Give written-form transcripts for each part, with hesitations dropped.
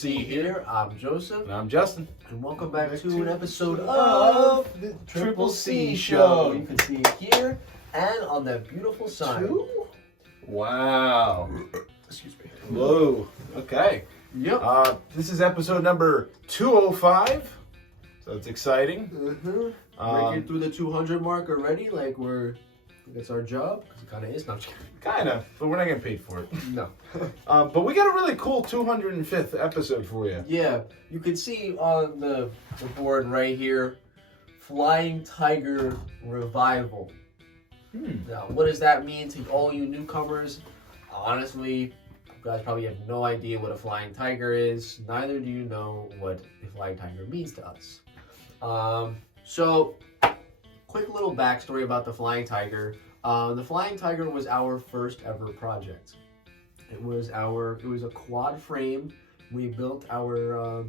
C here. I'm Joseph. And I'm Justin. And welcome back to an episode of the CCC Show. You can see it here and on that beautiful sign. Wow. Excuse me. Whoa. Okay. Yep. This is episode number 205. So it's exciting. Breaking through the 200 mark already. Like it's our job. Because it kind of is. No, I'm just kidding. Kind of, but we're not getting paid for it. No. But we got a really cool 205th episode for you. Yeah. You can see on the board right here, Flying Tiger Revival. Now, what does that mean to all you newcomers? Honestly, you guys probably have no idea what a flying tiger is. Neither do you know what a flying tiger means to us. So, quick little backstory about the flying tiger. The flying tiger was our first ever project. It was a quad frame. We built our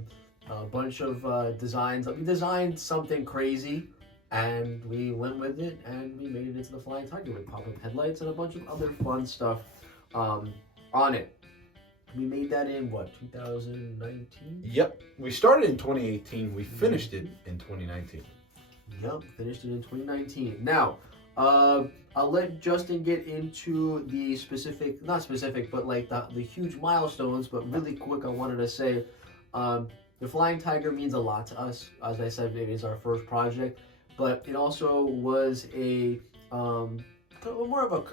bunch of designs. We designed something crazy. And we went with it, and we made it into the Flying Tiger with pop-up headlights and a bunch of other fun stuff on it. We made that in, 2019? Yep. We started in 2018. We finished it in 2019. Yep, finished it in 2019. Now, I'll let Justin get into the not specific, but like the huge milestones, but really quick I wanted to say, the Flying Tiger means a lot to us. As I said, it is our first project. But it also was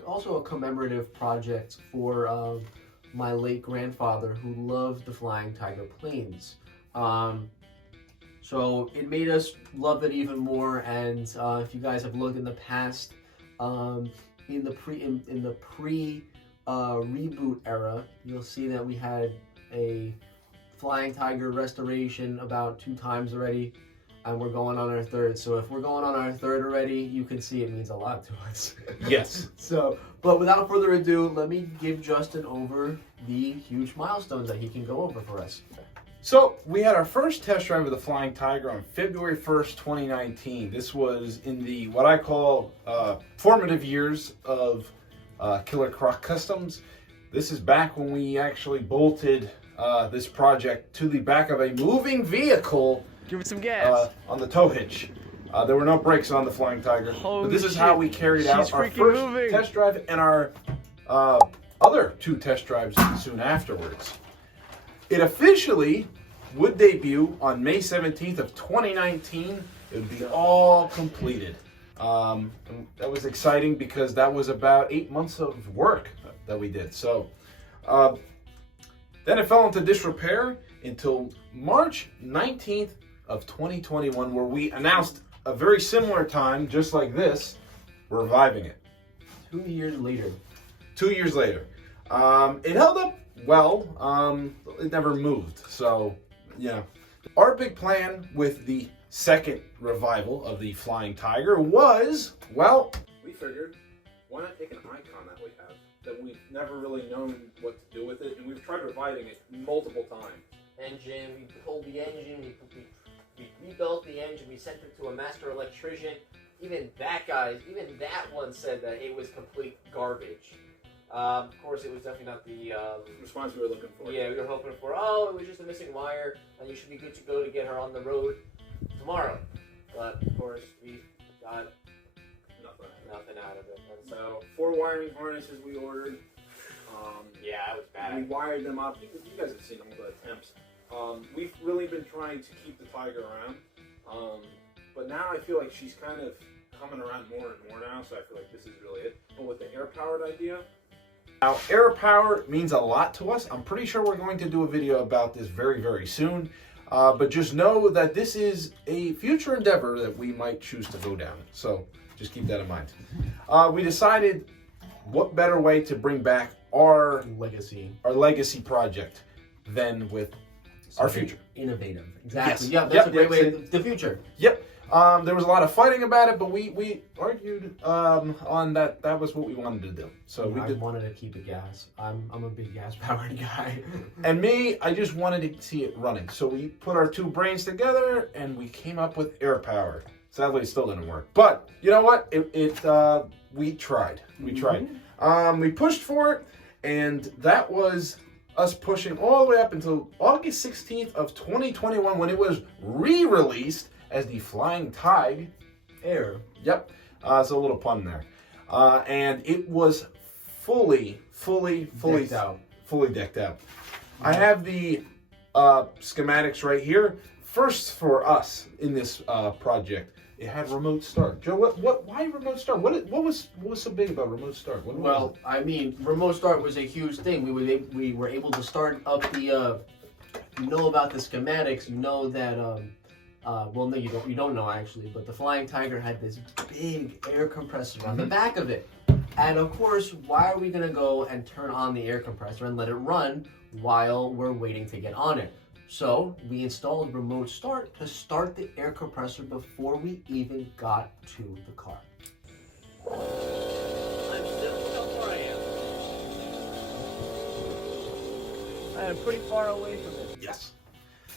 also a commemorative project for my late grandfather, who loved the Flying Tiger planes. So it made us love it even more. And if you guys have looked in the past, in the pre reboot era, you'll see that we had a Flying Tiger restoration about 2 times already. And we're going on our 3rd. So if we're going on our 3rd already, you can see it means a lot to us. Yes. But without further ado, let me give Justin over the huge milestones that he can go over for us. So we had our first test drive of the Flying Tiger on February 1st, 2019. This was in the, what I call, formative years of CillerCrocCustoms. This is back when we actually bolted this project to the back of a moving vehicle. Give it some gas. On the tow hitch. There were no brakes on the Flying Tiger. But this is how we carried out our first test drive and our other 2 test drives soon afterwards. It officially would debut on May 17th of 2019. It would be all completed. And that was exciting because that was about 8 months of work that we did. So then it fell into disrepair until March 19th of 2021, where we announced a very similar time, just like this, reviving it. 2 years later. 2 years later. It held up well. It never moved. So, yeah. Our big plan with the second revival of the Flying Tiger was, well, we figured, why not take an icon that we have, that we've never really known what to do with it, and we've tried reviving it multiple times. Engine, we pulled the engine, we rebuilt the engine, we sent it to a master electrician. Even that one said that it was complete garbage. Of course, it was definitely not the response we were looking for. Yeah, we were hoping for, it was just a missing wire, and you should be good to go to get her on the road tomorrow. But, of course, we got nothing out of it. And so, 4 wiring harnesses we ordered. yeah, it was bad. We wired them up. You guys have seen all the attempts. We've really been trying to keep the Tiger around, but now I feel like she's kind of coming around more and more now, so I feel like this is really it. But with the air-powered idea, now air power means a lot to us. I'm pretty sure we're going to do a video about this very, very soon, but just know that this is a future endeavor that we might choose to go down, so just keep that in mind. We decided what better way to bring back our legacy project than with our future. Innovative. Exactly. Yes. Yeah, that's a great way. The future. Yep. There was a lot of fighting about it, but we argued on that. That was what we wanted to do. So I wanted to keep it gas. I'm a big gas-powered guy. And me, I just wanted to see it running. So we put our 2 brains together, and we came up with air power. Sadly, it still didn't work. But you know what? We tried. We tried. We pushed for it, and that was us pushing all the way up until August 16th of 2021 when it was re-released as the Flying Tig Air. Yep, it's a little pun there. And it was fully decked out. I have the schematics right here. First for us in this project, it had remote start. Joe, why remote start? What was so big about remote start? Well, I mean, remote start was a huge thing. We were able to start up the. You know about the schematics. You know that. Well, no, you don't know actually. But the Flying Tiger had this big air compressor on the back of it, and of course, why are we gonna go and turn on the air compressor and let it run while we're waiting to get on it? So we installed remote start to start the air compressor before we even got to the car. I'm still where I am. I am pretty far away from it. Yes.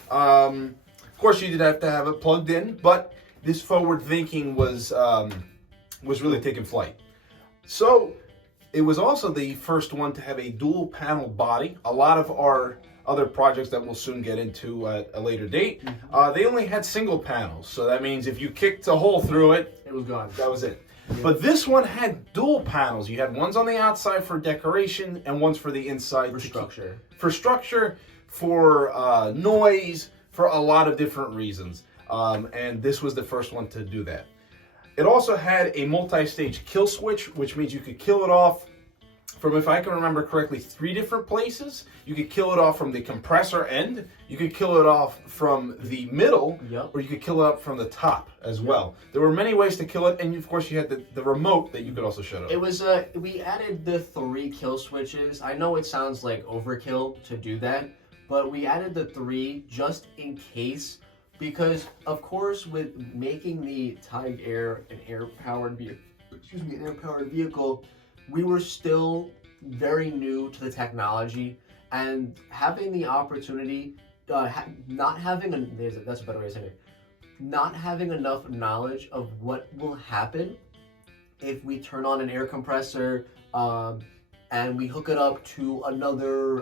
Of course, you did have to have it plugged in, but this forward thinking was really taking flight. So it was also the first one to have a dual panel body. A lot of our other projects that we'll soon get into at a later date, they only had single panels. So that means if you kicked a hole through it, it was gone. That was it. Yeah. But this one had dual panels. You had ones on the outside for decoration and ones for the inside. For structure. For noise, for a lot of different reasons. And this was the first one to do that. It also had a multi-stage kill switch, which means you could kill it off from, if I can remember correctly, 3 different places. You could kill it off from the compressor end, you could kill it off from the middle, or you could kill it up from the top as well. There were many ways to kill it, and of course you had the remote that you could also shut off. It was, we added the 3 kill switches. I know it sounds like overkill to do that, but we added the 3 just in case, because of course with making the Tig Air an air-powered vehicle, we were still very new to the technology, and having the opportunity, not having enough knowledge of what will happen if we turn on an air compressor and we hook it up to another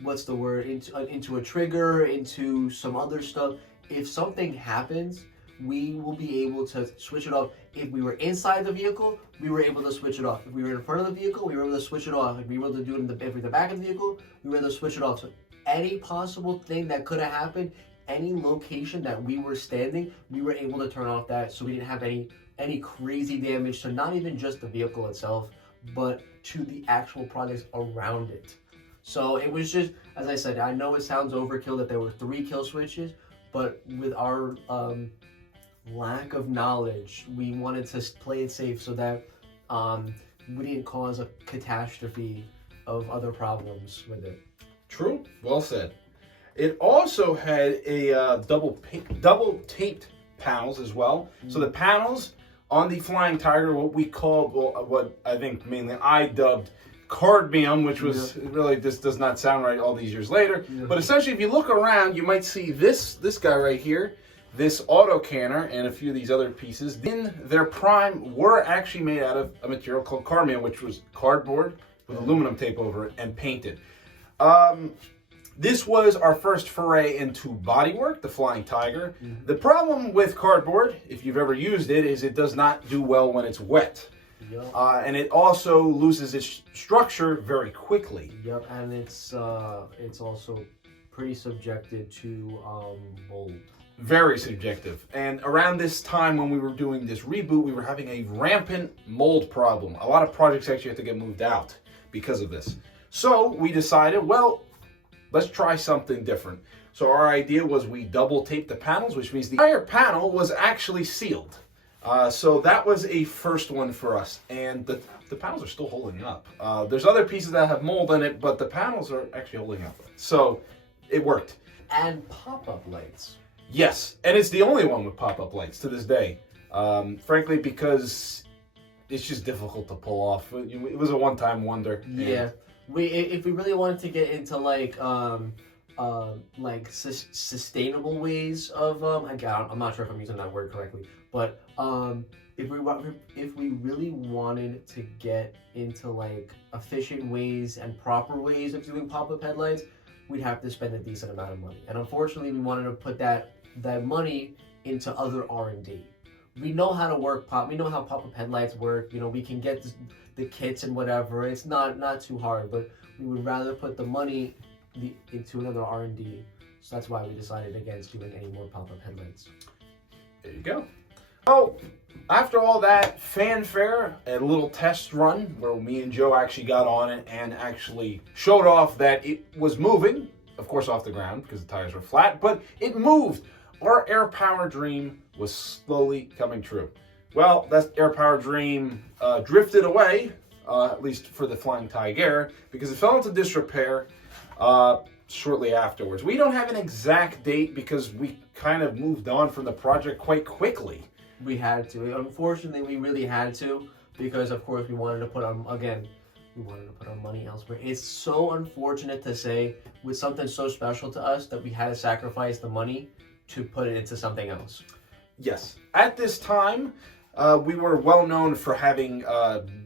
into a trigger, into some other stuff. If something happens, we will be able to switch it off. If we were inside the vehicle, we were able to switch it off. If we were in front of the vehicle, we were able to switch it off. If we were able to do it if we were in the back of the vehicle, we were able to switch it off. So any possible thing that could have happened, any location that we were standing, we were able to turn off that, so we didn't have any crazy damage to not even just the vehicle itself, but to the actual products around it. So it was just, as I said, I know it sounds overkill that there were 3 kill switches, but with our lack of knowledge, we wanted to play it safe so that we didn't cause a catastrophe of other problems with it. True, well said. It also had a double taped panels as well. So the panels on the Flying Tiger, what we called, what I think mainly I dubbed cardmium, which was really, this does not sound right all these years later. But essentially, if you look around, you might see this guy right here, this auto canner, and a few of these other pieces. In their prime, were actually made out of a material called cardmium, which was cardboard with aluminum tape over it and painted. This was our first foray into bodywork, the Flying Tiger. The problem with cardboard, if you've ever used it, is it does not do well when it's wet. And it also loses its structure very quickly. Yep, and it's also pretty subjected to mold. Very subjective. And around this time when we were doing this reboot, we were having a rampant mold problem. A lot of projects actually had to get moved out because of this. So we decided, well, let's try something different. So our idea was we double taped the panels, which means the entire panel was actually sealed. So that was a first one for us, and the panels are still holding up. There's other pieces that have mold in it, but the panels are actually holding up. So it worked. And pop-up lights. Yes, and it's the only one with pop-up lights to this day. Frankly, because it's just difficult to pull off. It was a one-time wonder. Yeah. If we really wanted to get into like like sustainable ways of again, I'm not sure if I'm using that word correctly, but if we really wanted to get into like efficient ways and proper ways of doing pop-up headlights, we'd have to spend a decent amount of money. And unfortunately, we wanted to put that money into other R&D. We know how to work we know how pop-up headlights work. You know, we can get the kits and whatever. It's not too hard, but we would rather put the money into another R&D. So that's why we decided against doing any more pop-up headlights. There you go. Oh, after all that fanfare, a little test run where me and Joe actually got on it and actually showed off that it was moving, of course off the ground because the tires were flat, but it moved. Our air power dream was slowly coming true. Well, that air power dream drifted away, at least for the Flying Tiger, because it fell into disrepair shortly afterwards. We don't have an exact date because we kind of moved on from the project quite quickly. We had to. Unfortunately, we really had to because, of course, we wanted to put our money elsewhere. It's so unfortunate to say with something so special to us that we had to sacrifice the money to put it into something else. Yes. At this time, we were well known for having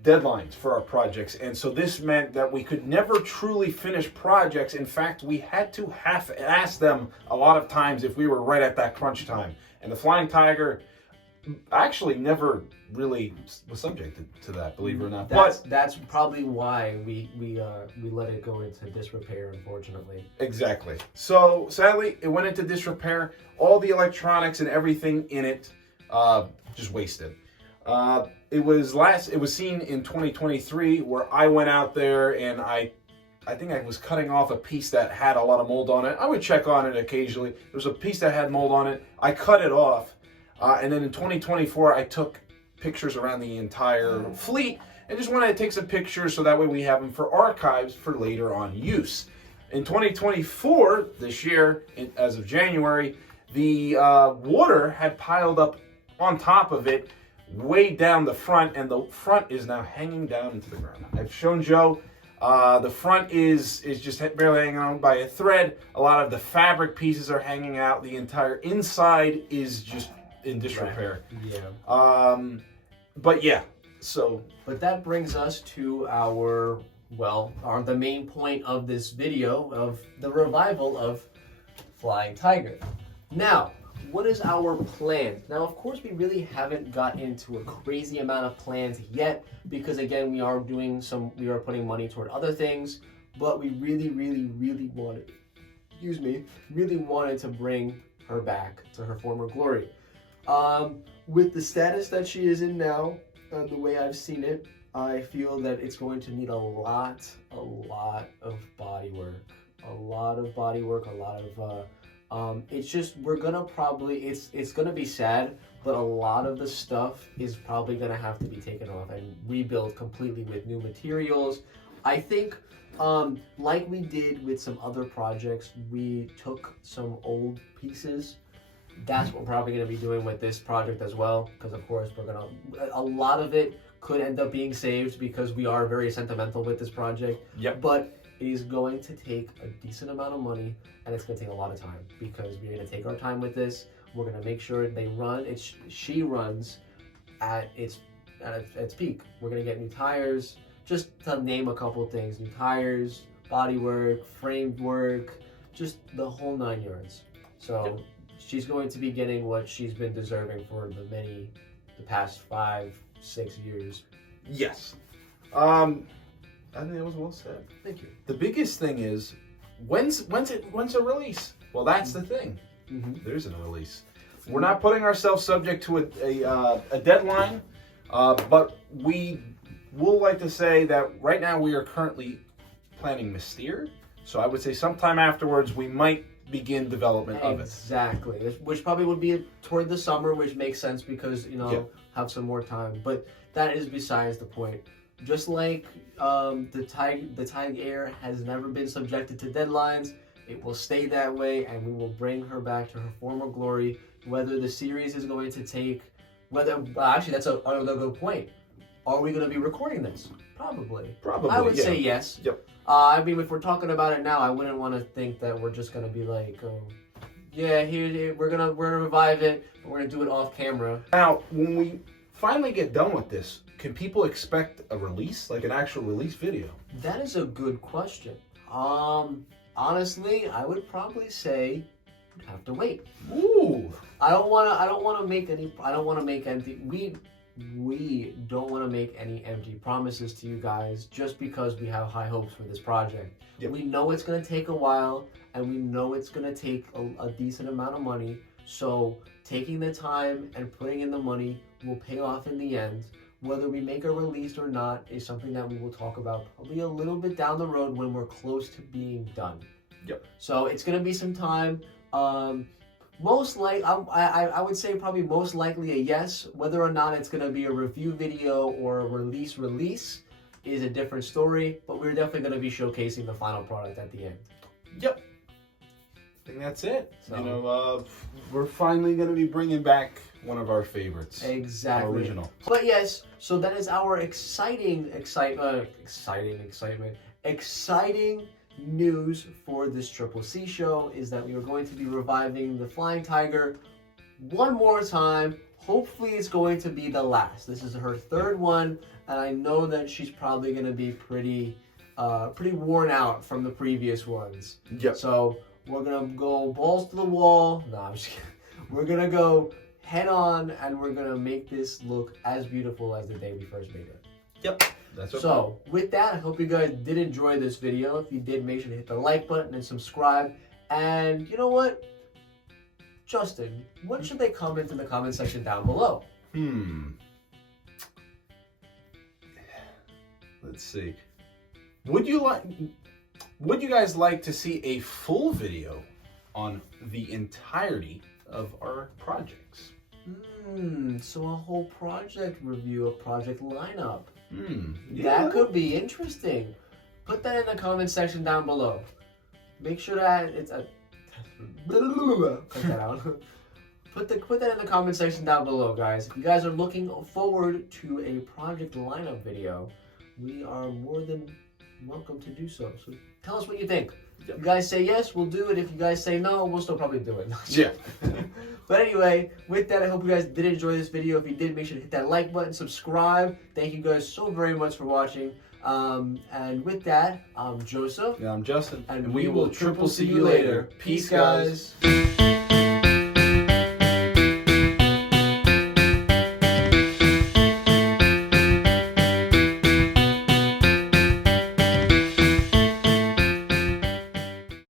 deadlines for our projects, and so this meant that we could never truly finish projects. In fact, we had to half-ass them a lot of times if we were right at that crunch time. And the Flying Tiger actually never really was subject to that, believe it or not. That's probably why we let it go into disrepair, unfortunately. Exactly. So sadly, it went into disrepair. All the electronics and everything in it just wasted. It was seen in 2023 where I went out there and I think I was cutting off a piece that had a lot of mold on it. I would check on it occasionally. There was a piece that had mold on it. I cut it off. And then in 2024, I took pictures around the entire fleet and just wanted to take some pictures so that way we have them for archives for later on use. In 2024, this year, as of January, the water had piled up on top of it way down the front, and the front is now hanging down into the ground. I've shown Joe. The front is just barely hanging on by a thread. A lot of the fabric pieces are hanging out. The entire inside is just in disrepair. Yeah. But yeah, so. But that brings us to the main point of this video of the revival of Flying Tiger. Now, what is our plan? Now, of course, we really haven't got into a crazy amount of plans yet because, again, we are putting money toward other things, but we really wanted to bring her back to her former glory. With the status that she is in now, the way I've seen it, I feel that it's going to need a lot of body work. It's just, it's gonna be sad, but a lot of the stuff is probably gonna have to be taken off and rebuilt completely with new materials. I think, like we did with some other projects, we took some old pieces. That's what we're probably going to be doing with this project as well, because of course a lot of it could end up being saved because we are very sentimental with this project. Yep. But it is going to take a decent amount of money, and it's going to take a lot of time because we're going to take our time with this. We're going to make sure she runs at its peak. We're going to get new tires, just to name a couple things: new tires, body work, frame work, just the whole 9 yards. So. Yep. She's going to be getting what she's been deserving for the past 5-6 years. Yes. I think that was well said. Thank you. The biggest thing is, when's a release? Well, that's the thing. Mm-hmm. There isn't a release. We're not putting ourselves subject to a deadline, but we will like to say that right now we are currently planning Mystere. So I would say sometime afterwards we might begin development of it. Exactly, which probably would be toward the summer, which makes sense because have some more time. But that is besides the point. Just like the Tiger has never been subjected to deadlines, it will stay that way, and we will bring her back to her former glory. Whether the series is going to take, actually that's another good point. are we going to be recording this? Probably. Probably, I would yeah. say yes. Yep. I mean, if we're talking about it now, I wouldn't want to think that we're just going to be like, oh, yeah, here we're gonna revive it, but we're gonna do it off camera. Now, when we finally get done with this, can people expect a release, like an actual release video? That is a good question. Honestly, I would probably say you'd have to wait. Ooh. I don't want to make empty. We don't want to make any empty promises to you guys just because we have high hopes for this project. Yep. We know it's going to take a while, and we know it's going to take a decent amount of money. So taking the time and putting in the money will pay off in the end. Whether we make a release or not is something that we will talk about probably a little bit down the road when we're close to being done. Yep. So it's going to be some time. Most like I would say probably most likely a yes. Whether or not it's going to be a review video or a release is a different story, but we're definitely going to be showcasing the final product at the end. Yep. I think that's it. So, you know, we're finally going to be bringing back one of our favorites. Exactly. Original. But yes, so that is our exciting news for this Triple C show, is that we are going to be reviving the Flying Tiger one more time. Hopefully it's going to be the last. This is her third one, and I know that she's probably going to be pretty worn out from the previous ones. Yep. So we're going to go balls to the wall. No, I'm just kidding. We're going to go head on, and we're going to make this look as beautiful as the day we first made it. Yep. That's okay. So, with that, I hope you guys did enjoy this video. If you did, make sure to hit the like button and subscribe. And you know what? Justin, what should they comment in the comment section down below? Let's see. Would you guys like to see a full video on the entirety of our projects? So a whole project review, a project lineup. Yeah. That could be interesting. Put that in the comment section down below. Make sure that it's a... Cut that out. Put that in the comment section down below, guys. If you guys are looking forward to a project lineup video, we are more than welcome to do so. So tell us what you think. If you guys say yes, we'll do it. If you guys say no, we'll still probably do it. Yeah. But anyway, with that, I hope you guys did enjoy this video. If you did, make sure to hit that like button, subscribe. Thank you guys so very much for watching. And with that, I'm Joseph. Yeah, I'm Justin. And we will triple see you later. Peace, guys.